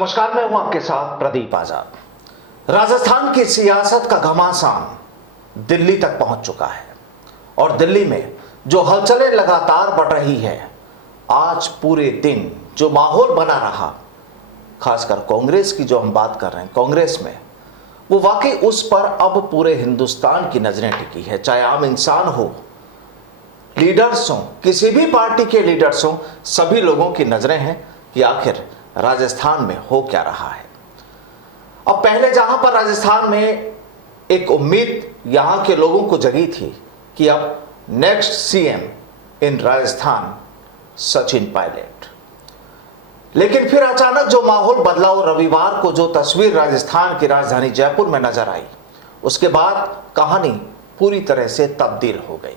नमस्कार, मैं हूं आपके साथ प्रदीप आजाद। राजस्थान की सियासत का घमासान दिल्ली तक पहुंच चुका है और दिल्ली में जो हलचलें लगातार बढ़ रही है, आज पूरे दिन जो माहौल बना रहा, खासकर कांग्रेस की जो हम बात कर रहे हैं, कांग्रेस में वो वाकई उस पर अब पूरे हिंदुस्तान की नजरें टिकी है। चाहे आम इंसान हो, लीडर्स हों, किसी भी पार्टी के लीडर्स हों, सभी लोगों की नजरें हैं कि आखिर राजस्थान में हो क्या रहा है। अब पहले जहां पर राजस्थान में एक उम्मीद यहां के लोगों को जगी थी कि अब नेक्स्ट सीएम इन राजस्थान सचिन पायलट, लेकिन फिर अचानक जो माहौल बदला और रविवार को जो तस्वीर राजस्थान की राजधानी जयपुर में नजर आई, उसके बाद कहानी पूरी तरह से तब्दील हो गई।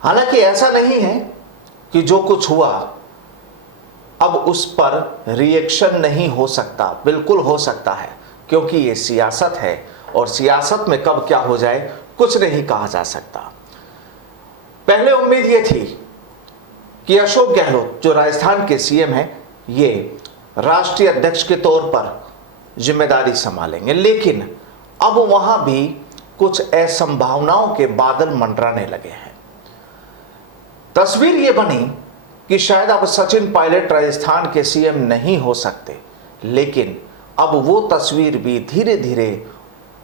हालांकि ऐसा नहीं है कि जो कुछ हुआ अब उस पर रिएक्शन नहीं हो सकता, बिल्कुल हो सकता है, क्योंकि ये सियासत है और सियासत में कब क्या हो जाए कुछ नहीं कहा जा सकता। पहले उम्मीद ये थी कि अशोक गहलोत जो राजस्थान के सीएम हैं, ये राष्ट्रीय अध्यक्ष के तौर पर जिम्मेदारी संभालेंगे, लेकिन अब वहां भी कुछ असंभावनाओं के बादल मंडराने लगे हैं। तस्वीर ये बनी कि शायद अब सचिन पायलट राजस्थान के सीएम नहीं हो सकते, लेकिन अब वो तस्वीर भी धीरे धीरे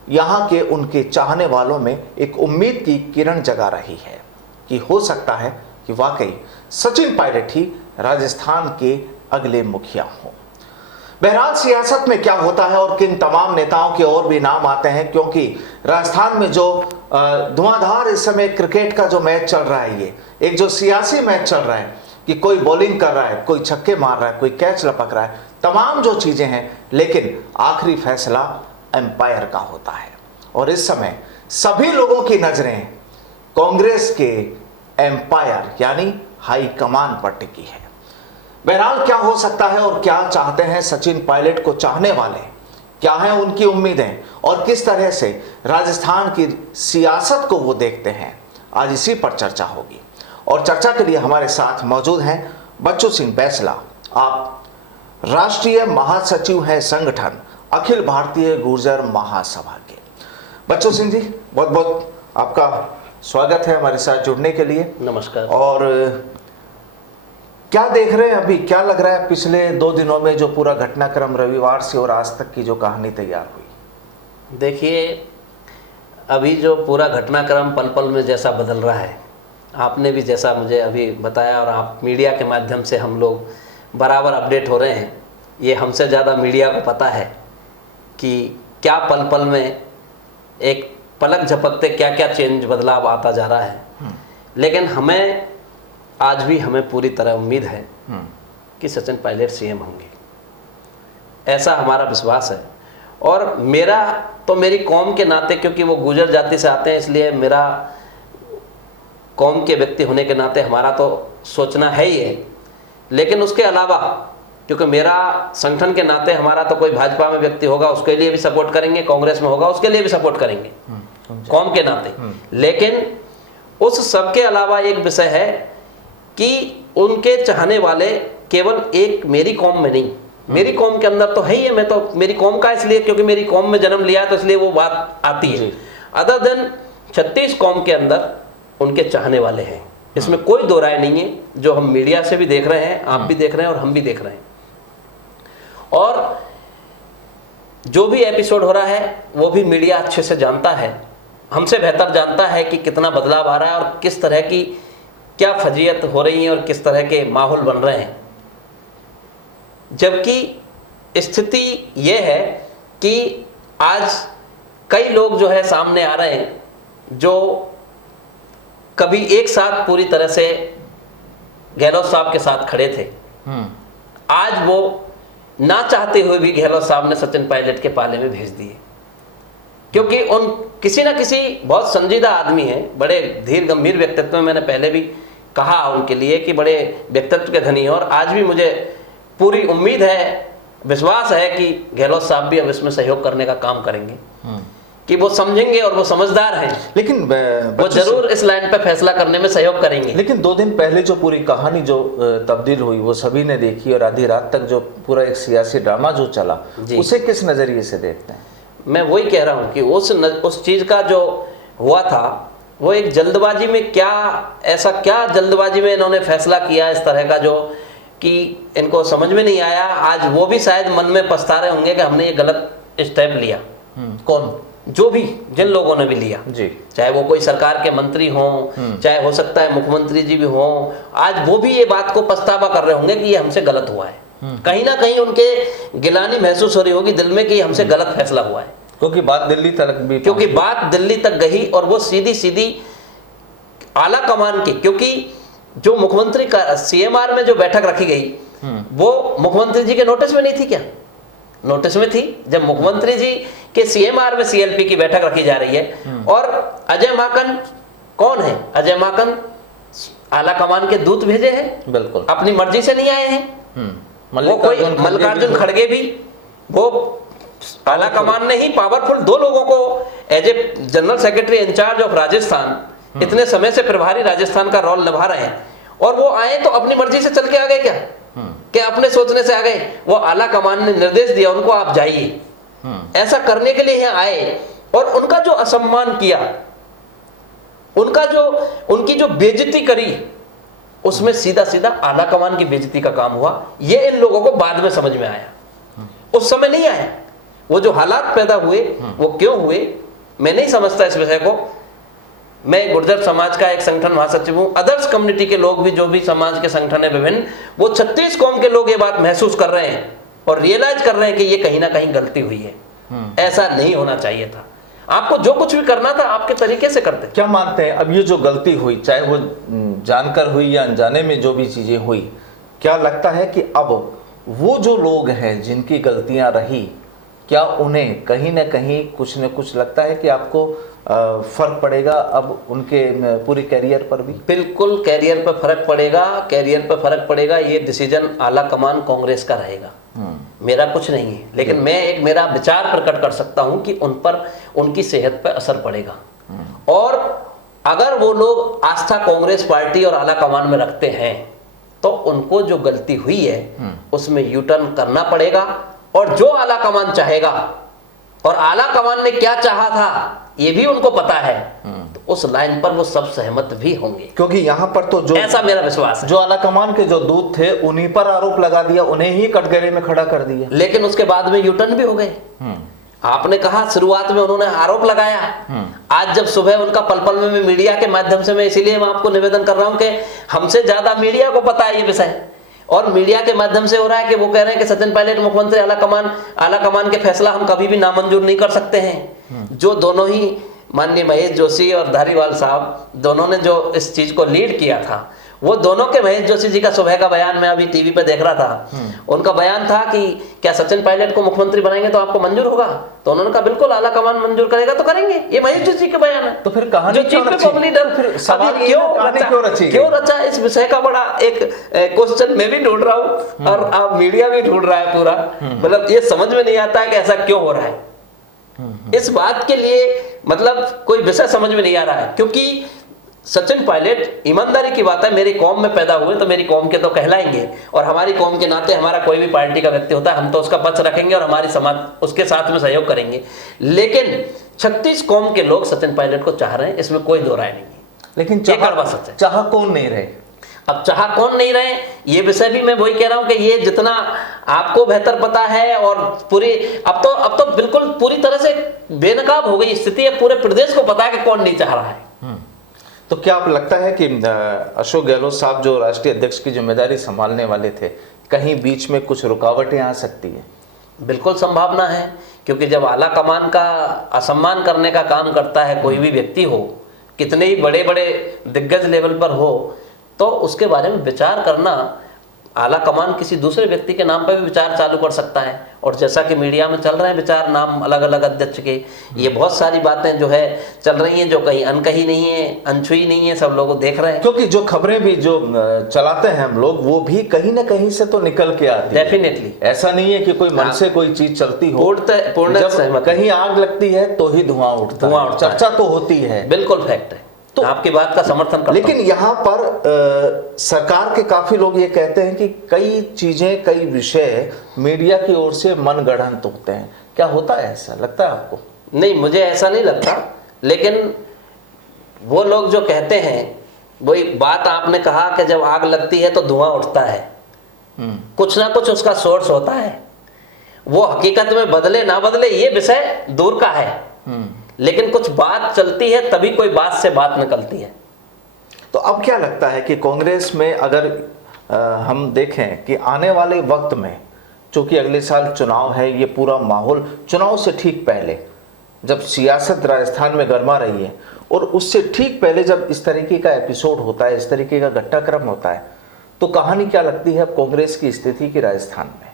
यहाँ के उनके चाहने वालों में एक उम्मीद की किरण जगा रही है कि हो सकता है कि वाकई सचिन पायलट ही राजस्थान के अगले मुखिया हों। बहरहाल सियासत में क्या होता है और किन तमाम नेताओं के और भी नाम आते हैं, क्योंकि राजस्थान में जो धुआंधार इस समय क्रिकेट का जो मैच चल रहा है, ये एक जो सियासी मैच चल रहा है कि कोई बॉलिंग कर रहा है, कोई छक्के मार रहा है, कोई कैच लपक रहा है, तमाम जो चीजें हैं, लेकिन आखिरी फैसला एम्पायर का होता है। और इस समय सभी लोगों की नजरें कांग्रेस के एम्पायर यानी हाई कमान पर टिकी है। बहरहाल क्या हो सकता है और क्या चाहते हैं सचिन पायलट को चाहने वाले, क्या हैं उनकी उम्मीदें और किस तरह से राजस्थान की सियासत को वो देखते हैं, आज इसी पर चर्चा होगी। और चर्चा के लिए हमारे साथ मौजूद हैं बच्चू सिंह बैसला। आप राष्ट्रीय महासचिव हैं संगठन अखिल भारतीय गुर्जर महासभा के। बच्चू सिंह जी, बहुत बहुत आपका स्वागत है हमारे साथ जुड़ने के लिए। नमस्कार। और क्या देख रहे हैं अभी, क्या लग रहा है पिछले 2 दिनों में जो पूरा घटनाक्रम रविवार से और आज तक की जो कहानी तैयार हुई? देखिए, अभी जो पूरा घटनाक्रम पल पल में जैसा बदल रहा है, आपने भी जैसा मुझे अभी बताया और आप मीडिया के माध्यम से हम लोग बराबर अपडेट हो रहे हैं, ये हमसे ज़्यादा मीडिया को पता है कि क्या पल पल में एक पलक झपकते क्या क्या चेंज बदलाव आता जा रहा है। लेकिन हमें आज भी हमें पूरी तरह उम्मीद है कि सचिन पायलट सीएम होंगे, ऐसा हमारा विश्वास है। और मेरा तो मेरी कौम के नाते, क्योंकि वो गुर्जर जाति से आते हैं, इसलिए मेरा कौम के व्यक्ति होने के नाते हमारा तो सोचना है ही है। लेकिन उसके अलावा क्योंकि मेरा संगठन के नाते हमारा तो कोई भाजपा में व्यक्ति होगा उसके लिए भी सपोर्ट करेंगे, कांग्रेस में होगा उसके लिए भी सपोर्ट करेंगे कौम के नाते। लेकिन उस सब के अलावा एक विषय है कि उनके चाहने वाले केवल एक मेरी कौम में नहीं, मेरी कौम के अंदर तो है ही है, मैं तो मेरी कौम का इसलिए क्योंकि मेरी कौम में जन्म लिया है तो इसलिए वो बात आती है। अदर देन 36 कौम के अंदर उनके चाहने वाले हैं, इसमें कोई दो राय नहीं है। जो हम मीडिया से भी देख रहे हैं, आप भी देख रहे हैं और हम भी देख रहे हैं। और जो भी एपिसोड हो रहा है वो भी मीडिया अच्छे से जानता है, हमसे बेहतर जानता है कि कितना बदलाव आ रहा है और किस तरह की क्या फजीयत हो रही है और किस तरह के माहौल बन रहे हैं। जबकि स्थिति ये है कि आज कई लोग जो है सामने आ रहे हैं जो कभी एक साथ पूरी तरह से गहलोत साहब के साथ खड़े थे, आज वो ना चाहते हुए भी गहलोत साहब ने सचिन पायलट के पाले में भेज दिए, क्योंकि उन किसी ना किसी बहुत संजीदा आदमी हैं, बड़े धीर गंभीर व्यक्तित्व में, मैंने पहले भी कहा उनके लिए कि बड़े व्यक्तित्व के धनी हैं। और आज भी मुझे पूरी उम्मीद है, विश्वास है कि गहलोत साहब भी अब इसमें सहयोग करने का काम करेंगे। कि वो समझेंगे और वो समझदार हैं, लेकिन वो जरूर इस लाइन पे फैसला करने में सहयोग करेंगे। लेकिन 2 दिन पहले जो पूरी कहानी जो तब्दील हुई वो सभी ने देखी, और आधी रात तक जो पूरा एक सियासी ड्रामा जो चला, उसे किस नजरिए से देखते हैं? मैं वही कह रहा हूँ कि उस चीज का जो हुआ था वो एक जल्दबाजी में, ऐसा क्या जल्दबाजी में इन्होंने फैसला किया इस तरह का जो कि इनको समझ में नहीं आया। आज वो भी शायद मन में पछता रहे होंगे कि हमने ये गलत स्टेप लिया। कौन? जो भी, जिन लोगों ने भी लिया जी, चाहे वो कोई सरकार के मंत्री हों, चाहे हो सकता है मुख्यमंत्री जी भी हों, आज वो भी ये बात को पछतावा कर रहे होंगे कि ये हमसे गलत हुआ है। कहीं ना कहीं उनके गिलानी महसूस हो रही होगी दिल में कि हमसे गलत फैसला हुआ है, क्योंकि बात दिल्ली तक गई और वो सीधी सीधी आला कमान की, क्योंकि जो मुख्यमंत्री का CMR में जो बैठक रखी गई वो मुख्यमंत्री जी के नोटिस में नहीं थी क्या? नोटिस में थी। जब मुख्यमंत्री जी के CMR में CLP की बैठक रखी जा रही है और अजय माकन कौन है? अजय माकन आला कमान के दूत भेजे हैं, बिल्कुल अपनी मर्जी से नहीं आए हैं। मल्लिकार्जुन खड़गे भी वो आला कमान ने ही पावरफुल 2 लोगों को as a general secretary incharge of Rajasthan, इतने समय से प्रभारी राजस्थान का रोल निभा रहे हैं, और वो आए तो अपनी मर्जी से चल के आ गए क्या अपने सोचने से आ गए? वो आला कमान ने निर्देश दिया उनको, आप जाइए, ऐसा करने के लिए यहाँ आए। और उनका जो असम्मान किया, उनकी जो बेइज्जती करी, उसमें सीधा सीधा आला कमान की बेइज्जती का काम हुआ। ये इन लोगों को बाद में समझ में आया, उस समय नहीं आया। वो जो हालात पैदा हुए वो क्यों हुए, मैं नहीं समझता इस विषय को। मैं गुर्जर समाज का एक संगठन महासचिव हूँ, अदर्स कम्युनिटी के लोग भी, जो भी समाज के संगठन है विभिन्न, वो 36 कौम के लोग ये बात महसूस कर रहे हैं और रियलाइज कर रहे हैं कि ये कहीं ना कहीं गलती हुई है, ऐसा नहीं होना चाहिए था। आपको जो कुछ भी करना था आपके तरीके से करते। क्या मानते हैं अब ये जो गलती हुई, चाहे वो जानकर हुई या अनजाने में जो भी चीजें हुई, क्या लगता है कि अब वो जो लोग हैं जिनकी गलतियां रही, क्या उन्हें कहीं ना कहीं कुछ न कुछ लगता है कि आपको फर्क पड़ेगा अब उनके पूरे कैरियर पर भी? बिल्कुल कैरियर पर फर्क पड़ेगा। ये डिसीजन आला कमान कांग्रेस का रहेगा, मेरा कुछ नहीं है। लेकिन मैं मेरा विचार प्रकट कर सकता हूं कि उन पर, उनकी सेहत पर असर पड़ेगा। और अगर वो लोग आस्था कांग्रेस पार्टी और आला कमान में रखते हैं तो उनको जो गलती हुई है उसमें यूटर्न करना पड़ेगा। और जो आला कमान चाहेगा, और आला कमान ने क्या चाहा था ये भी उनको पता है, तो उस लाइन पर वो सब सहमत भी होंगे। क्योंकि यहाँ पर तो जो, ऐसा मेरा विश्वास है, जो आला कमान के जो दूत थे उन्हीं पर आरोप लगा दिया, उन्हें ही कटघरे में खड़ा कर दिया। लेकिन उसके बाद में यूटर्न भी हो गए। आपने कहा शुरुआत में उन्होंने आरोप लगाया, आज जब सुबह उनका पल में मीडिया के माध्यम से, मैं इसीलिए मैं आपको निवेदन कर रहा हूं कि हमसे ज्यादा मीडिया को पता है ये विषय, और मीडिया के माध्यम से हो रहा है कि वो कह रहे हैं कि सचिन पायलट मुख्यमंत्री, आला कमान के फैसला हम कभी भी नामंजूर नहीं कर सकते हैं। जो दोनों ही माननीय महेश जोशी और धारीवाल साहब दोनों ने जो इस चीज को लीड किया था, वो दोनों के, महेश जोशी जी का सुबह का बयान मैं अभी टीवी पे देख रहा था, उनका बयान था कि क्या सचिन पायलट को मुख्यमंत्री बनाएंगे तो आपको मंजूर होगा? तो उन्होंने कहा बिल्कुल, आला कमान मंजूर करेगा तो करेंगे। ये महेश जोशी के बयान है। तो फिर कहानी क्यों रचा? इस विषय का बड़ा एक क्वेश्चन मैं भी ढूंढ रहा हूँ और आप मीडिया भी ढूंढ रहा है पूरा। मतलब ये समझ में नहीं आता है कि ऐसा क्यों हो रहा है। इस बात के लिए मतलब कोई विषय समझ में नहीं आ रहा है, क्योंकि सचिन पायलट, ईमानदारी की बात है, मेरी कौम में पैदा हुए तो मेरी कौम के तो कहलाएंगे, और हमारी कौम के नाते हमारा कोई भी पार्टी का व्यक्ति होता है हम तो उसका पक्ष रखेंगे और हमारी समाज उसके साथ में सहयोग करेंगे। लेकिन 36 कौम के लोग सचिन पायलट को चाह रहे हैं, इसमें कोई दो राय नहीं है। लेकिन चाह कौन नहीं रहे? अब चाह कौन नहीं रहे, ये विषय भी मैं वही कह रहा हूं कि ये जितना आपको बेहतर पता है, और पूरी अब तो बिल्कुल पूरी तरह से बेनकाब हो गई स्थिति है, पूरे प्रदेश को पता है कि कौन नहीं चाह रहा है। तो क्या आप लगता है कि अशोक गहलोत साहब जो राष्ट्रीय अध्यक्ष की जिम्मेदारी संभालने वाले थे, कहीं बीच में कुछ रुकावटें आ सकती है? बिल्कुल संभावना है, क्योंकि जब आला कमान का असम्मान करने का काम करता है कोई भी व्यक्ति हो, कितने ही बड़े बड़े दिग्गज लेवल पर हो, तो उसके बारे में विचार करना आला कमान किसी दूसरे व्यक्ति के नाम पर भी विचार चालू कर सकता है। और जैसा कि मीडिया में चल रहे हैं विचार नाम अलग अलग अध्यक्ष के, ये बहुत सारी बातें जो है चल रही हैं जो कहीं अनकही नहीं है, अनछुई नहीं है, सब लोग देख रहे हैं। क्योंकि जो खबरें भी जो चलाते हैं हम लोग वो भी कहीं ना कहीं से तो निकल के आती है। डेफिनेटली ऐसा नहीं है कि कोई मन से कोई चीज चलती हो। पूर्ण जब सहमत, कहीं आग लगती है तो ही धुआं उठता है, चर्चा तो होती है। बिल्कुल फैक्ट है, तो आपकी बात का समर्थन करता हूं। लेकिन यहाँ पर सरकार के काफी लोग ये कहते हैं कि कई चीजें, कई विषय मीडिया की ओर से मनगढ़ंत होते हैं। क्या होता है, ऐसा लगता है आपको? नहीं, मुझे ऐसा नहीं लगता, लेकिन वो लोग जो कहते हैं वही बात आपने कहा कि जब आग लगती है तो धुआं उठता है, कुछ ना कुछ उसका सोर्स होता है। वो हकीकत में बदले ना बदले ये विषय दूर का है, लेकिन कुछ बात चलती है तभी कोई बात से बात निकलती है। तो अब क्या लगता है कि कांग्रेस में अगर हम देखें कि आने वाले वक्त में, चूंकि अगले साल चुनाव है, ये पूरा माहौल चुनाव से ठीक पहले जब सियासत राजस्थान में गर्मा रही है और उससे ठीक पहले जब इस तरीके का एपिसोड होता है, इस तरीके का घटनाक्रम होता है, तो कहानी क्या लगती है कांग्रेस की स्थिति की राजस्थान में?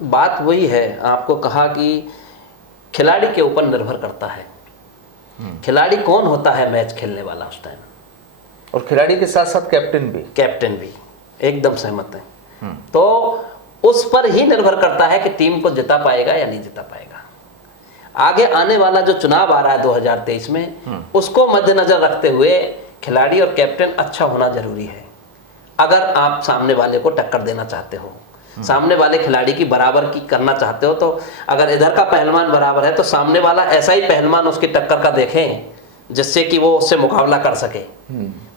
बात वही है, आपको कहा कि खिलाड़ी के ऊपर निर्भर करता है, खिलाड़ी कौन होता है मैच खेलने वाला उस टाइम, और खिलाड़ी के साथ साथ कैप्टन भी एकदम सहमत है। तो उस पर ही निर्भर करता है कि टीम को जिता पाएगा या नहीं जिता पाएगा। आगे आने वाला जो चुनाव आ रहा है 2023 में, उसको मद्देनजर रखते हुए खिलाड़ी और कैप्टन अच्छा होना जरूरी है। अगर आप सामने वाले को टक्कर देना चाहते हो, सामने वाले खिलाड़ी की बराबर की करना चाहते हो, तो अगर इधर का पहलवान बराबर है तो सामने वाला ऐसा ही पहलवान उसकी टक्कर का देखें जिससे कि वो उससे मुकाबला कर सके।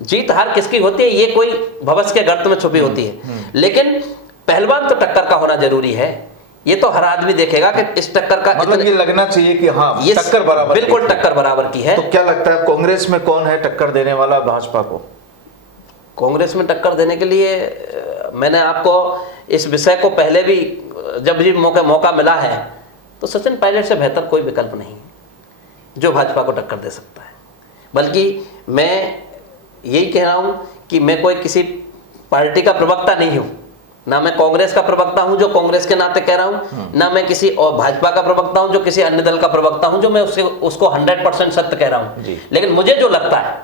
जीत हार किसकी होती है, ये कोई भविष्य के गर्त में छुपी होती है, लेकिन पहलवान तो टक्कर का होना जरूरी है। ये तो हर आदमी देखेगा कि इस टक्कर का मतलब ये लगना चाहिए कि हाँ, ये टक्कर बराबर, बिल्कुल टक्कर बराबर की है। तो क्या लगता है कांग्रेस में कौन है टक्कर देने वाला भाजपा को? कांग्रेस में टक्कर देने के लिए मैंने आपको इस विषय को पहले भी जब भी मौका मिला है, तो सचिन पायलट से बेहतर कोई विकल्प नहीं जो भाजपा को टक्कर दे सकता है। बल्कि मैं यही कह रहा हूं कि मैं कोई किसी पार्टी का प्रवक्ता नहीं हूं, ना मैं कांग्रेस का प्रवक्ता हूं जो कांग्रेस के नाते कह रहा हूं, ना मैं किसी और भाजपा का प्रवक्ता हूं जो किसी अन्य दल का प्रवक्ता हूं जो मैं उसको 100% सत्य कह रहा हूं। लेकिन मुझे जो लगता है,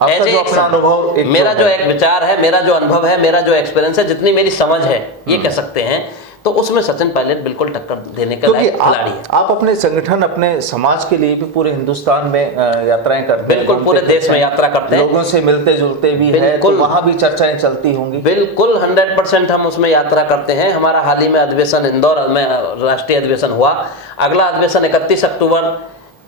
जो अपना अनुभव, मेरा जो एक विचार है, मेरा जो अनुभव है, मेरा जो एक्सपीरियंस है, जितनी मेरी समझ है, ये कह सकते हैं, तो उसमें सचिन पायलट बिल्कुल टक्कर देने का लायक खिलाड़ी है। आप अपने संगठन, अपने समाज के लिए भी पूरे हिंदुस्तान में यात्राएं करते हैं, बिल्कुल पूरे देश में यात्रा करते हैं, लोगों से मिलते जुलते भी हैं, तो वहां भी चर्चाएं चलती होंगी। बिल्कुल 100% हम उसमें यात्रा करते हैं। हमारा हाल ही में अधिवेशन इंदौर में राष्ट्रीय अधिवेशन हुआ। अगला अधिवेशन 31 अक्टूबर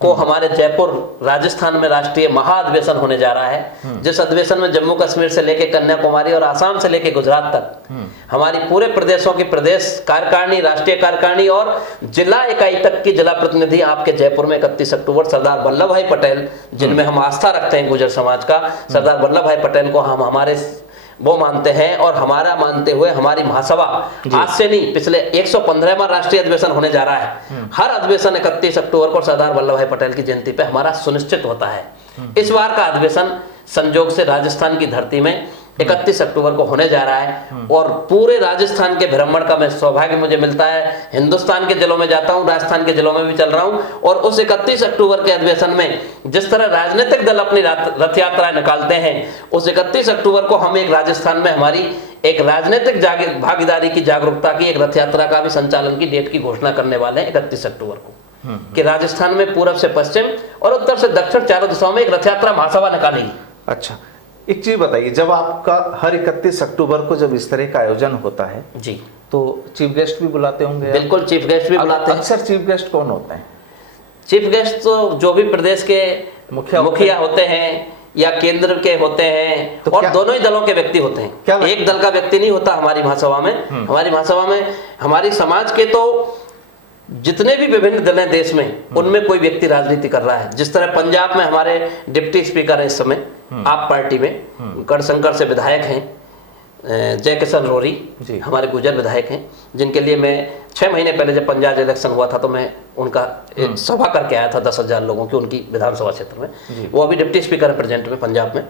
को हमारे जयपुर राजस्थान में राष्ट्रीय महाअधिवेशन होने जा रहा है, जिस अधिवेशन में जम्मू कश्मीर से लेकर कन्याकुमारी और आसाम से लेकर गुजरात तक हमारी पूरे प्रदेशों की प्रदेश कार्यकारिणी, राष्ट्रीय कार्यकारिणी और जिला इकाई तक की जिला प्रतिनिधि आपके जयपुर में 31 अक्टूबर सरदार वल्लभ भाई पटेल, जिनमें हम आस्था रखते हैं गुर्जर समाज का, सरदार वल्लभ भाई पटेल को हम हमारे वो मानते हैं और हमारा मानते हुए हमारी महासभा आज से नहीं, पिछले 115वां राष्ट्रीय अधिवेशन होने जा रहा है। हर अधिवेशन 31 अक्टूबर को सरदार वल्लभ भाई पटेल की जयंती पे हमारा सुनिश्चित होता है। इस बार का अधिवेशन संजोग से राजस्थान की धरती में 31 अक्टूबर को होने जा रहा है और पूरे राजस्थान के भ्रमण का मैं सौभाग्य मुझे मिलता है। हिंदुस्तान के जिलों में जाता हूं, राजस्थान के जिलों में भी चल रहा हूं और उस 31 अक्टूबर के अधिवेशन में जिस तरह राजनीतिक दल अपनी रथ यात्राएं निकालते हैं, उस 31 अक्टूबर को हम एक राजस्थान में हमारी एक राजनीतिक भागीदारी की जागरूकता की एक रथ यात्रा का भी संचालन की डेट की घोषणा करने वाले हैं 31 अक्टूबर को, कि राजस्थान में पूरब से पश्चिम और उत्तर से दक्षिण चारों दिशाओं में एक रथ यात्रा महासभा निकालेगी। अच्छा, एक चीज बताइए, जब आपका हर 31 अक्टूबर को जब इस तरह का आयोजन होता है जी, तो चीफ गेस्ट भी बुलाते होंगे? बिल्कुल, चीफ गेस्ट भी बुलाते हैं। अक्सर चीफ गेस्ट कौन होते हैं? चीफ गेस्ट तो जो भी प्रदेश के मुखिया होते हैं या केंद्र के होते हैं, तो और दोनों ही दलों के व्यक्ति होते हैं। एक दल का व्यक्ति नहीं होता हमारी महासभा में। हमारी महासभा में हमारी समाज के तो जितने भी विभिन्न दल हैं देश में, उनमें कोई व्यक्ति राजनीति कर रहा है। जिस तरह पंजाब में हमारे डिप्टी स्पीकर हैं इस समय आप पार्टी में, गढ़शंकर से विधायक हैं, जय किशन रोरी जी। हमारे गुजर विधायक हैं, जिनके लिए मैं 6 महीने पहले जब पंजाब इलेक्शन हुआ था तो मैं उनका एक सभा करके आया था 10,000 लोगों की उनकी विधानसभा क्षेत्र में। वो अभी डिप्टी स्पीकर है प्रेजेंट में पंजाब में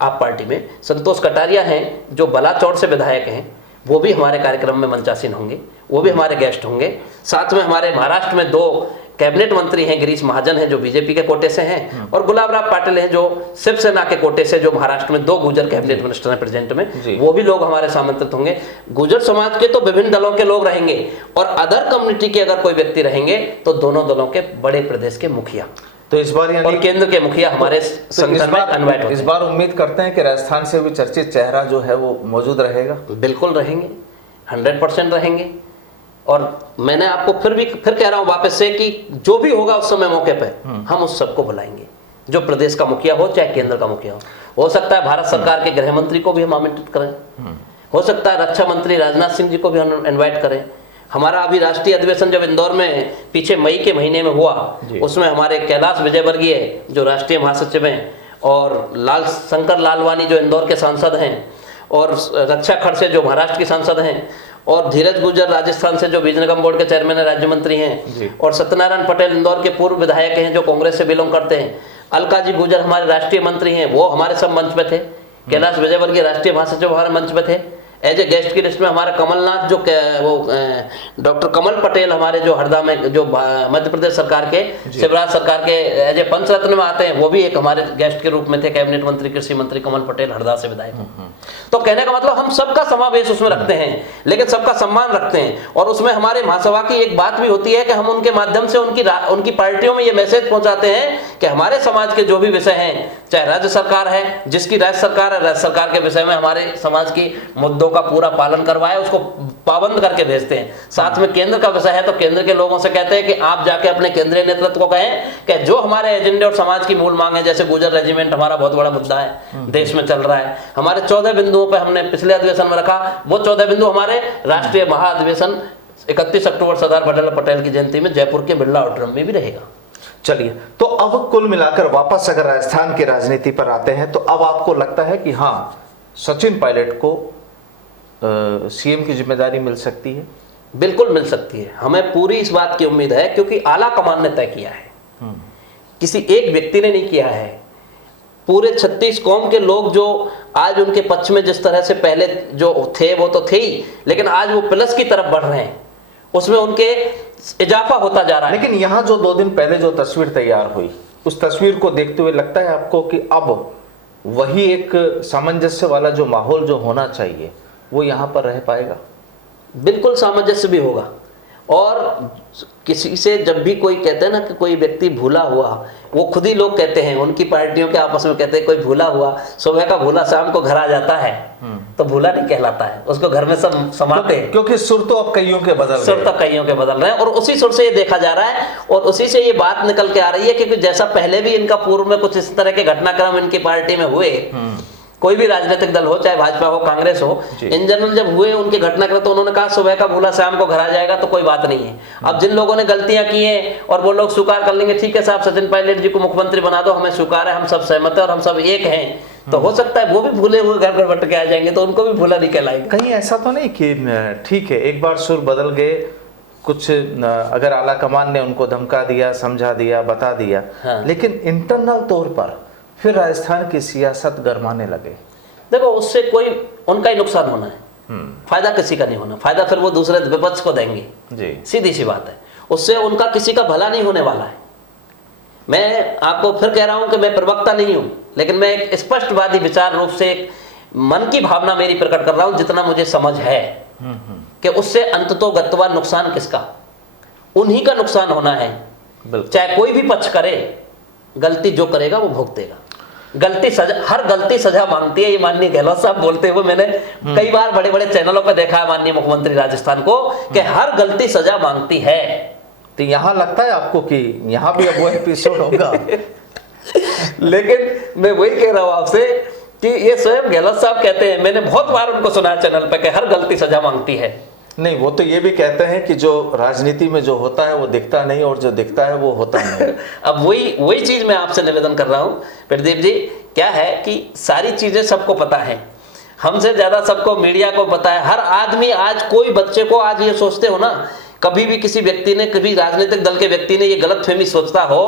आप पार्टी में। संतोष कटारिया हैं जो बलाचौर से विधायक हैं, वो भी हमारे कार्यक्रम में मंचासीन होंगे, वो भी हमारे गेस्ट होंगे। साथ में हमारे महाराष्ट्र में 2 कैबिनेट मंत्री हैं, गिरीश महाजन हैं जो बीजेपी के कोटे से हैं, और गुलाब राव पाटिल हैं जो शिवसेना के कोटे से, जो महाराष्ट्र में 2 गुजर कैबिनेट मिनिस्टर हैं प्रेजेंट में, वो भी लोग हमारे आमंत्रित होंगे। गुजर समाज के तो विभिन्न दलों के लोग रहेंगे, और अदर कम्युनिटी के अगर कोई व्यक्ति रहेंगे तो दोनों दलों के बड़े प्रदेश के मुखिया तो इस बार और केंद्र के मुखिया हमारे संगठन में इनवाइट होते इस बार उम्मीद करते हैं कि राजस्थान से भी चर्चित चेहरा जो है वो मौजूद रहेगा। बिल्कुल रहेंगे, 100% रहेंगे। और मैंने आपको फिर कह रहा हूं वापस से कि जो भी होगा उस समय मौके पे हम उस सबको बुलाएंगे, जो प्रदेश का मुखिया हो चाहे केंद्र का मुखिया हो सकता है भारत सरकार के गृह मंत्री को भी हम आमंत्रित करें, हो सकता है रक्षा मंत्री राजनाथ सिंह जी को भी हम इनवाइट करें। हमारा अभी राष्ट्रीय अधिवेशन जब इंदौर में पीछे मई के महीने में हुआ, उसमें हमारे कैलाश विजयवर्गीय जो राष्ट्रीय महासचिव हैं, और लाल शंकर लालवानी जो इंदौर के सांसद हैं, और रक्षा खड़से जो महाराष्ट्र के सांसद हैं, और धीरज गुजर राजस्थान से जो बीज निगम बोर्ड के चेयरमैन राज्य मंत्री हैं, और सत्यनारायण पटेल इंदौर के पूर्व विधायक हैं जो कांग्रेस से बिलोंग करते हैं, अलका जी गुजर हमारे राष्ट्रीय मंत्री हैं, वो हमारे सब मंच पे थे, कैलाश विजयवर्गीय राष्ट्रीय महासचिव हमारे मंच पे थे। एज ए गेस्ट की लिस्ट में हमारा कमलनाथ जो डॉक्टर कमल पटेल हमारे जो हरदा में जो मध्य प्रदेश सरकार के शिवराज सरकार के एज ए पंच रत्न में आते हैं, वो भी एक हमारे गेस्ट के रूप में थे, कैबिनेट मंत्री कृषि मंत्री कमल पटेल हरदा से विधायक। तो कहने का मतलब हम सबका समावेश उसमें रखते हैं, लेकिन सबका सम्मान रखते हैं। और उसमें हमारे महासभा की एक बात भी होती है कि हम उनके माध्यम से उनकी पार्टियों में ये मैसेज पहुंचाते हैं कि हमारे समाज के जो भी विषय हैं, चाहे राज्य सरकार है, जिसकी राज्य सरकार है, राज्य सरकार के विषय में हमारे समाज की मुद्दों का पूरा पालन करवाए, उसको पाबंद करके भेजते हैं। साथ में केंद्र का विषय है तो केंद्र के लोगों से कहते हैं कि आप जाके अपने केंद्रीय नेतृत्व को कहें कि जो हमारे एजेंडे और समाज की मूल मांग है, जैसे गुजर रेजिमेंट हमारा बहुत बड़ा मुद्दा है, देश में चल रहा है, हमारे 14 बिंदुओं पे हमने पिछले अधिवेशन में रखा, वो 14 बिंदु हमारे राष्ट्रीय महाअधिवेशन 31 अक्टूबर सरदार वल्लभ पटेल की जयंती में जयपुर के बिरला ऑडिटोरियम में भी रहेगा। चलिए, तो अब कुल मिलाकर वापस अगर राजस्थान की राजनीति पर आते हैं, तो अब आपको लगता है कि हाँ, सचिन पायलट को सीएम की जिम्मेदारी मिल सकती है? बिल्कुल मिल सकती है, हमें पूरी इस बात की उम्मीद है, क्योंकि आला कमान ने तय किया है, किसी एक व्यक्ति ने नहीं किया है। पूरे 36 कौम के लोग जो आज उनके पक्ष में जिस तरह से पहले जो थे वो तो थे ही, लेकिन आज वो प्लस की तरफ बढ़ रहे हैं, उसमें उनके इजाफा होता जा रहा है। लेकिन यहाँ जो 2 दिन पहले जो तस्वीर तैयार हुई, उस तस्वीर को देखते हुए लगता है आपको कि अब वही एक सामंजस्य वाला जो माहौल जो होना चाहिए वो यहाँ पर रह पाएगा? बिल्कुल सामंजस्य भी होगा। और किसी से जब भी कोई कहते हैं ना कि कोई व्यक्ति भूला हुआ, वो खुद ही लोग कहते हैं, उनकी पार्टियों के आपस में कहते हैं कोई भूला हुआ, सुबह का भूला शाम को घर आ जाता है, तो भूला नहीं कहलाता है, उसको घर में सब समाते हैं। क्योंकि सुर तो अब कईयों के बदल रहे हैं, और उसी सुर से ये देखा जा रहा है, और उसी से ये बात निकल के आ रही है कि जैसा पहले भी इनका पूर्व में कुछ इस तरह के घटनाक्रम इनकी पार्टी में हुए, कोई भी राजनीतिक दल हो, चाहे भाजपा हो कांग्रेस हो, इन जनरल जब हुए उनके घटनाक्रम, तो उन्होंने कहा सुबह का भूला शाम को घर आ जाएगा, तो कोई बात नहीं है। अब जिन लोगों ने गलतियां की हैं और वो लोग स्वीकार कर लेंगे, ठीक है साहब सचिन पायलट जी को मुख्यमंत्री बना दो, हमें स्वीकार है, हम सब सहमत है और हम सब एक हैं, तो हो सकता है वो भी भूले हुए घर घर भटक के आ जाएंगे, तो उनको भी भूला नहीं कहलाएगा। कहीं ऐसा तो नहीं कि ठीक है एक बार सुर बदल गए, कुछ अगर आला कमान ने उनको धमका दिया, समझा दिया, बता दिया, लेकिन इंटरनल तौर पर फिर राजस्थान की सियासत गरमाने लगे? देखो, उससे कोई उनका ही नुकसान होना है, फायदा किसी का नहीं होना। फायदा फिर वो दूसरे विपक्ष को देंगे जी, सीधी सी बात है। उससे उनका किसी का भला नहीं होने वाला है। मैं आपको फिर कह रहा हूं कि मैं प्रवक्ता नहीं हूं, लेकिन मैं एक स्पष्टवादी विचार रूप से एक मन की भावना मेरी प्रकट कर रहा हूं, जितना मुझे समझ है कि उससे अंततोगत्वा नुकसान किसका? उन्हीं का नुकसान होना है। चाहे कोई भी पक्ष करे, गलती जो करेगा वो भुगतेगा। गलती सजा, हर गलती सजा मांगती है, ये माननीय गहलोत साहब बोलते हुए मैंने कई बार बड़े बड़े चैनलों पर देखा है माननीय मुख्यमंत्री राजस्थान को कि हर गलती सजा मांगती है। तो यहाँ लगता है आपको कि यहाँ भी अब वो एपिसोड होगा? लेकिन मैं वही कह रहा हूं आपसे कि ये स्वयं गहलोत साहब कहते हैं, मैंने बहुत बार उनको सुना है चैनल पे कि हर गलती सजा मांगती है। नहीं, वो तो ये भी कहते हैं कि जो राजनीति में जो होता है वो दिखता नहीं, और जो दिखता है वो होता नहीं। अब वही चीज मैं आपसे निवेदन कर रहा हूं प्रदीप जी। क्या है कि सारी चीजें सबको पता है, हमसे ज़्यादा सबको मीडिया को पता है। हर आदमी आज, कोई बच्चे को आज ये सोचते हो ना, कभी भी किसी व्यक्ति ने, कभी राजनीतिक दल के व्यक्ति ने ये गलतफहमी सोचता हो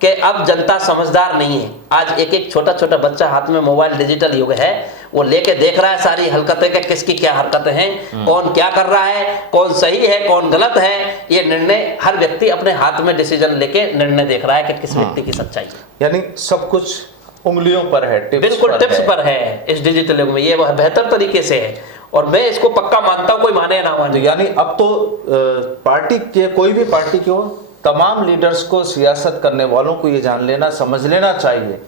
कि अब जनता समझदार नहीं है। आज एक एक छोटा छोटा बच्चा हाथ में मोबाइल, डिजिटल युग है, वो लेके देख रहा है सारी हरकतें कि किसकी क्या हरकतें हैं, कौन क्या कर रहा है, कौन सही है, कौन गलत है। ये निर्णय हर व्यक्ति अपने हाथ में डिसीजन लेके निर्णय देख रहा है कि किस व्यक्ति की सच्चाई है। यानी सब कुछ उंगलियों पर है, बिल्कुल टिप्स पर है इस डिजिटल युग में। ये वह बेहतर तरीके से है और मैं इसको पक्का मानता हूं, कोई माने या ना माने। यानी अब तो पार्टी के, कोई भी पार्टी के हो, तमाम लीडर्स को, सियासत करने वालों को ये जान लेना, समझ लेना चाहिए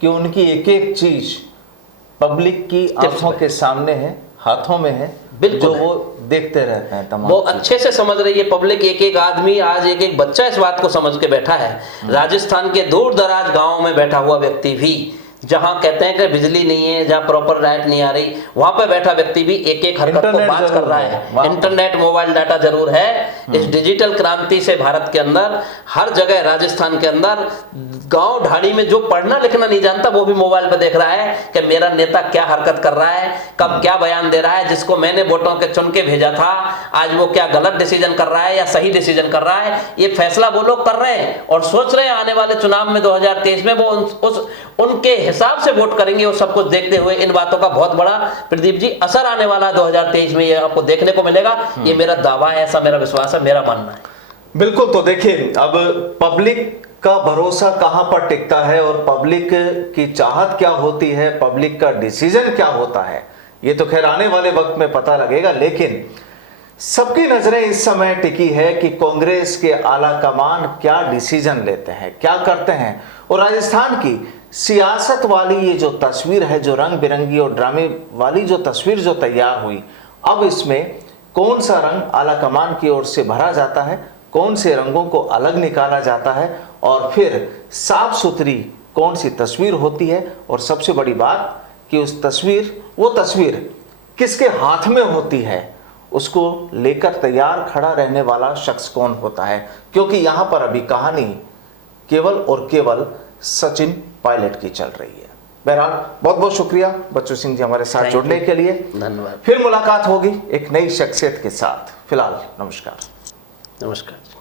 कि उनकी एक एक चीज पब्लिक की आंखों के सामने है, हाथों में है, जो वो देखते रहते हैं तमाम। वो अच्छे से समझ रही है पब्लिक। एक एक आदमी, आज एक एक बच्चा इस बात को समझ के बैठा है। राजस्थान के दूर दराज गाँव में बैठा हुआ व्यक्ति भी, जहां कहते हैं कि बिजली नहीं है, जहां प्रॉपर लाइट नहीं आ रही, वहां पर बैठा व्यक्ति भी एक एक हरकत को बात कर रहा है। इंटरनेट, मोबाइल डाटा जरूर है। इस डिजिटल क्रांति से भारत के अंदर हर जगह, राजस्थान के अंदर गांव ढाड़ी में जो पढ़ना लिखना नहीं जानता वो भी मोबाइल पर देख रहा है कि मेरा नेता क्या हरकत कर रहा है, कब क्या बयान दे रहा है, जिसको मैंने वोटों के चुन के भेजा था आज वो क्या गलत डिसीजन कर रहा है या सही डिसीजन कर रहा है। ये फैसला वो लोग कर रहे हैं और सोच रहे हैं आने वाले चुनाव में 2023 में वो उनके हिसाब से वोट करेंगे। वो सब कुछ देखते हुए इन बातों का बहुत बड़ा, प्रदीप जी, असर आने वाला 2023 में ये आपको देखने को मिलेगा। ये मेरा दावा है, ऐसा मेरा विश्वास है, मेरा मानना है। बिल्कुल। तो देखिए, अब पब्लिक का भरोसा कहां पर टिकता है और पब्लिक की चाहत क्या होती है, पब्लिक का डिसीजन क्या होता है, ये तो खैर आने वाले वक्त में पता लगेगा। लेकिन सबकी नजरें इस समय टिकी है कि कांग्रेस के आला कमान क्या डिसीजन लेते हैं, क्या करते हैं। और राजस्थान की सियासत वाली ये जो तस्वीर है, जो रंग बिरंगी और ड्रामे वाली जो तस्वीर जो तैयार हुई, अब इसमें कौन सा रंग आला कमान की ओर से भरा जाता है, कौन से रंगों को अलग निकाला जाता है और फिर साफ सुथरी कौन सी तस्वीर होती है। और सबसे बड़ी बात कि उस तस्वीर, वो तस्वीर किसके हाथ में होती है, उसको लेकर तैयार खड़ा रहने वाला शख्स कौन होता है। क्योंकि यहाँ पर अभी कहानी केवल और केवल सचिन पायलट की चल रही है। बहरहाल बहुत बहुत शुक्रिया बच्चू सिंह जी हमारे साथ जुड़ने के लिए। धन्यवाद। फिर मुलाकात होगी एक नई शख्सियत के साथ। फिलहाल नमस्कार। नमस्कार।